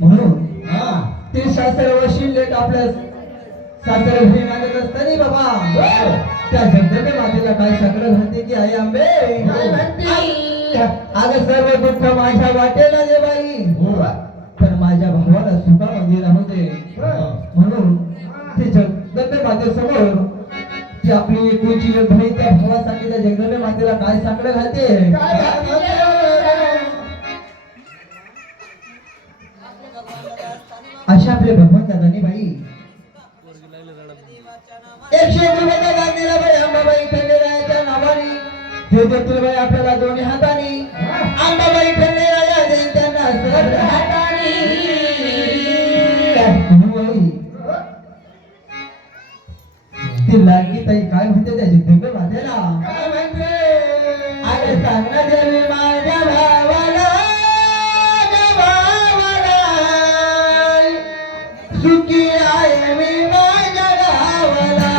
म्हणून ते शास्त्र वशिलेत आपल्या सासरे घरी नांदत असताना बाबा त्या जगदंबे मातेला काय सगळं म्हणते की आई आंबे अगं सर्व दुःख माझ्या वाटेला दे बाई पण माझ्या भावाला सुखामध्ये राहू दे म्हणून ते जगदंबे मातेसमोर ती आपली एकुलची बहीण त्या भावासाठी त्या जगदंबे मातेला काय साकडं घालते अशा आपले भगवान दादानी बाई 101 रुपयाचा दान दिला बाई अंबाबाई खंडेरायाच्या नावाने हे देतील बाई आपल्याला दोन्ही हाताने अंबाबाई खंडेराया देईन त्यांना सर्व हाताने ती लाडकी ताई काय म्हणते त्या जगदंबे मातेला अरे सांग ना देवी माझ्या भावाला सुखी आहे मी माझ्या गावाला